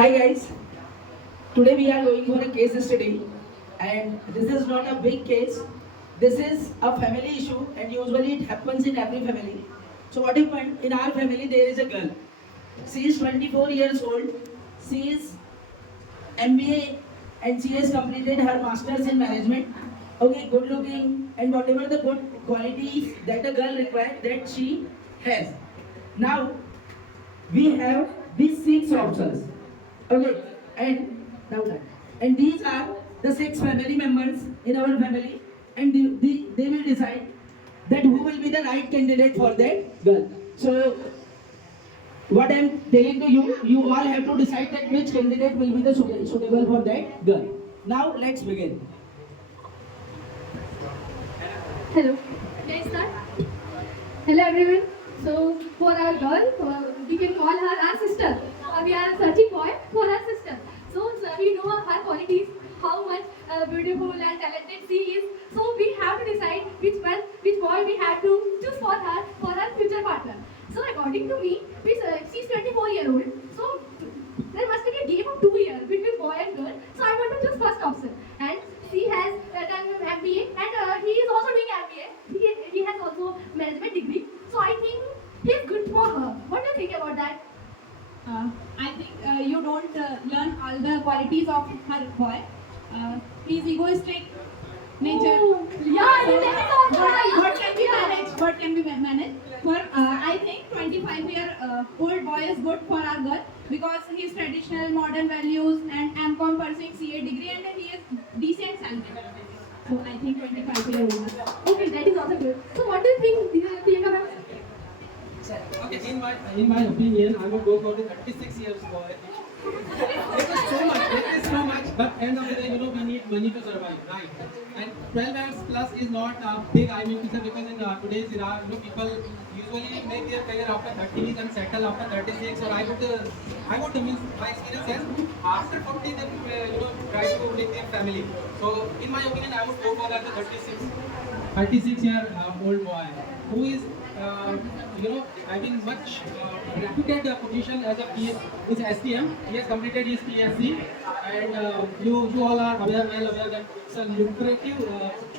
Hi guys, today we are going for a case study and this is not a big case. This is a family issue and usually it happens in every family. So what happened? In our family there is a girl. She is 24 years old. She is MBA and she has completed her masters in management. Okay, good looking and whatever the good qualities that a girl requires that she has. Now we have these six options. Okay, and now that. And these are the six family members in our family, and they will decide that who will be the right candidate for that girl. So, what I'm telling to you, you all have to decide that which candidate will be the suitable for that girl. Now, let's begin. Hello. Can I start? Hello everyone. So for our girl, we can call her our sister. We are searching boy for our sister. So we know her qualities, how much beautiful and talented she is. So we have to decide which boy we have to choose for her future partner. So according to me, she's 24-year-old. So there must be a game of 2 years between boy and girl. So I want to choose first option. And she has done MBA and he is also doing MBA. He has also management degree. So I think he's good for her. What do you think about that? I think you don't learn all the qualities of her boy. He's egoistic nature. Oh, yeah, that is also right. What can be managed? What can be managed? For I think 25-year-old boy is good for our girl because he's traditional, modern values, and M.Com pursuing CA degree, and he is decent salary. So I think 25-year-old. Okay, that is also good. So what do you think, Priyanka ma'am? Okay, in my opinion, I would go for the 36 years boy. It is so much, but end of the day, we need money to survive, right? And 12 years plus is not a big, I mean to say, because in today's era, people usually make their career after 30s and settle after 36, or I would mean, my experience says, after 40, they, try to make their family. So, in my opinion, I would go for like the 36-year-old boy, who is having much reputed position as a is STM. He has completed his PSC, and you all are well aware that it's a lucrative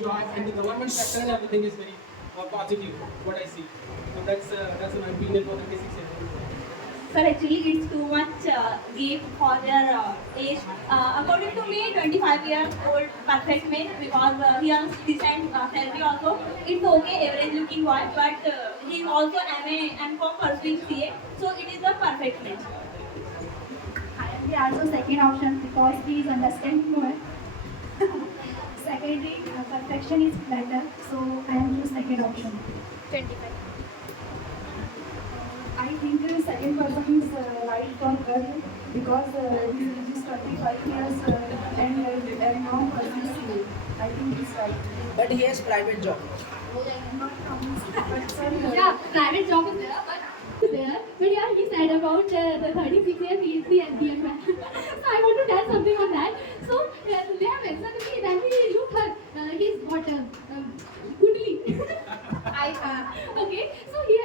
job, and the government sector and everything is very positive. What I see, so that's my opinion for 36 years. Sir, actually it's too much gift for their age. According to me, 25-year-old perfect male because he earns decent salary also. It's okay, average looking boy, but he also MA and com pursuing CA, so it is the perfect match. I am the also second option because he is understanding more. Secondly, perfection is better, so I am the second option. 25. I think the second person is right for girl because he is 25 years and now person is I think he's right. But he has private job. Not promised, but sorry. Yeah, private job is there. But yeah, he said about the 36-year PhD and BM man. So I want to tell something on that. So they have mentioned to me that he looked her, he's what, goodly. Okay, so he is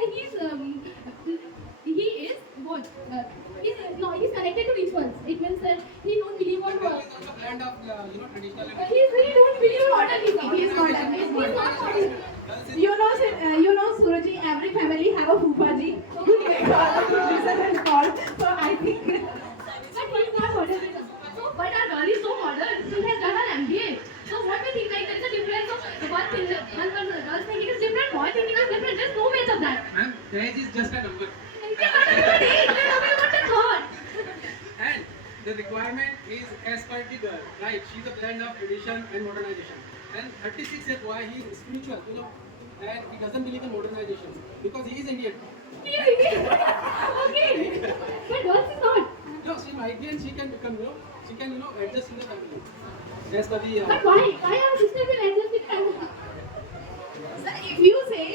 what? He's connected to rituals. It means he don't believe on Well, it's also a blend of traditional and he don't believe in modern music. He's modern. He's not modern. You know, Surajji, every family have a Fufaji. Reason is called. So I think. But he's not modern. So, but our girl is so modern. She has done her MBA. So what we think, like there is a difference of one thing, one girl thinking is different, boy thinking is different. There's no way of that. ma'am, age is just a number. Yeah, but it's not age. We're talking about the thought. And the requirement is as per the girl, right? She's a blend of tradition and modernization. And 36 years why he is spiritual, and he doesn't believe in modernization because he is Indian. Yeah, okay. But girls is not. No, she might be and she can become, she can, adjust in the family. As per the. But why? Why our sister will adjust it and So if you say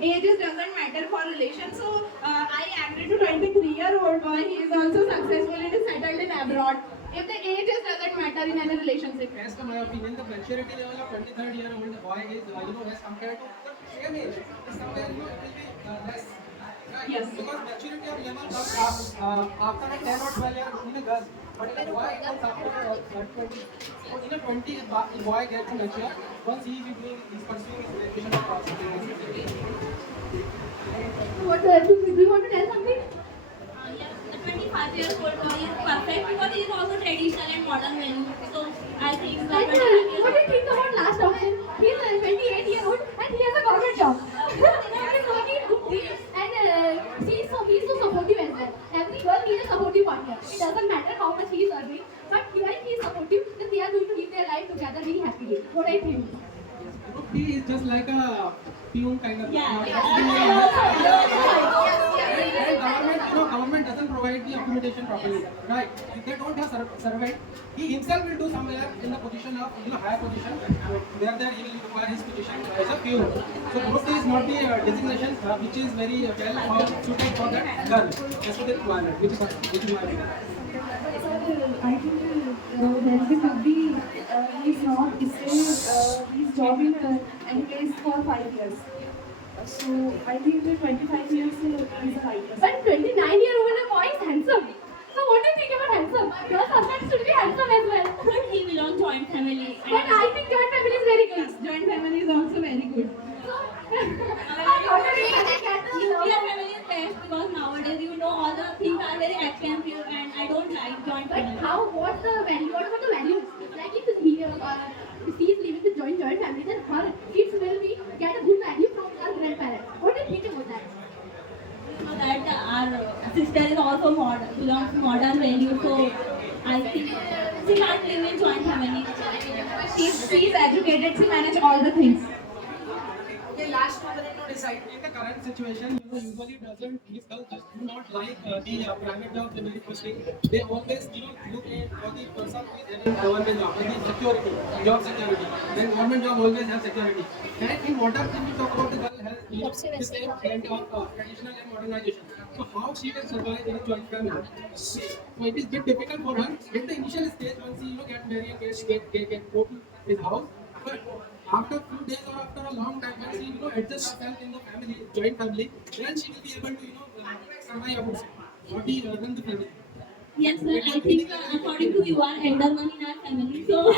ages doesn't matter for relation, so I agree to 23-year-old boy. He is also successful and is settled in abroad. If the ages doesn't matter in any relationship. As per my opinion, the maturity level of 23rd-year-old boy is, as compared to the same age, is somewhere, it will be less. Yes. Because maturity of level comes after a 10 or 12 years in a girl. But in a boy, it comes after 20. So in a 20, a boy gets mature once he is doing, he's pursuing his education or What do you want to tell something? Yes, the 25 years old boy is perfect because he is also traditional and modern value. So I think the And 25 years what do you think about last option? He's a 28-year-old and he has a government job. He's working good and he's so supportive as well. Every girl needs a supportive partner. It doesn't matter how much he is earning, but when he is supportive, then they are going to live their life together very happily. What I think. he is just like a peon kind of. Yeah. And government, government doesn't provide the accommodation properly, right? If they don't have servant, he himself will do somewhere in the position of, higher position. There he will require his position as a peon. So mostly is not the designation which is very well suited for that girl as per the requirement, which is my opinion. I think Melvin would be, he's not, he's job in any place for 5 years. So I think the 25 years is the right person. But 29-year-old boy is handsome. So what do you think about handsome? Your husband should be handsome as well. But he belongs to joint family. But I think joint family is very good. Joint family is also very good. Our daughter is having cats. Nuclear family is best because nowadays all the things are very expensive and I don't like joint But family. what's the value? What about the values? Like if she is living with joint family, then her kids will get a good value from her grandparents. What do you think about that? So that our sister is also belongs to modern value. So I think she can't live in joint family. She is educated, she manage all the things. Okay, last 2 minutes to decide. In the current situation, usually doesn't, these girls just do not like the private job, the very first thing. They always, look for the person who is having government job, like the security, job security. Then government job always has security. And in water, when we talk about the girl has, the same blend of traditional and modernization. So how she can survive in a joint family? So it is a bit difficult for her. In the initial stage, once she get married and get go to his house, but after a few days or after a long time, once she adjusts herself in the family, joint family, then she will be able to survive, I would say, or be run the family. Yes, sir. I think according to you are elder one in our family. So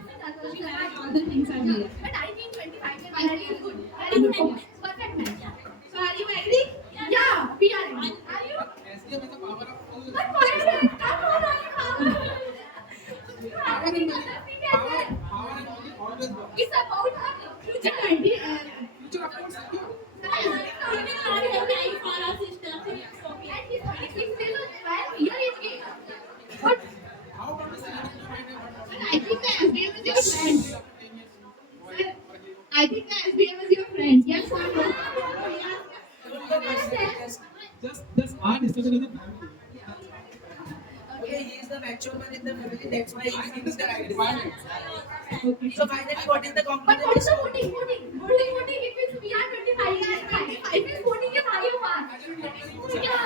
All the things are there. But I think 25 years marriage is good. Very good. Perfect match. So are you agree? Yeah, we are in. Are you? SDM has a power of But why? power and money. Power and money always work. It's about our future. Future of course, we will not have time for our sister. So it's okay. And he's 26 years old. Well, here is gay. But how about the celebrity I think the SBM is your friend. Sir, I think the SBM is your friend. Yes or no? just our discussion as a family. Okay, he is the mature one in the family, that's why he thinks the right Requirement. decision. So finally, what is the But conclusion? what is the voting? Voting. It means we are 25 years. It means voting is high or far. Yeah.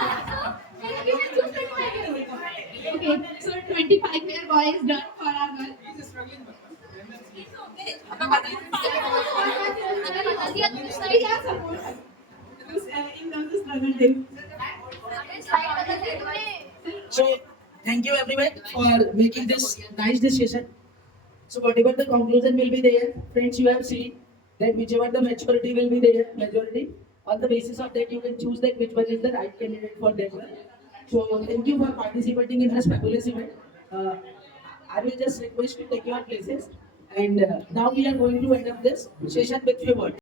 So you can choose 25 years. Okay, so 25-year boy is done for our girl. He is struggling with It's okay. We have support. In those struggle days. So thank you everyone for making this nice decision. So whatever the conclusion will be there, friends, you have seen that whichever the maturity will be there, majority, on the basis of that you can choose that which one is the right candidate for that one. So thank you for participating in this fabulous event. I will just request to take your places, and now we are going to end up this session with few words.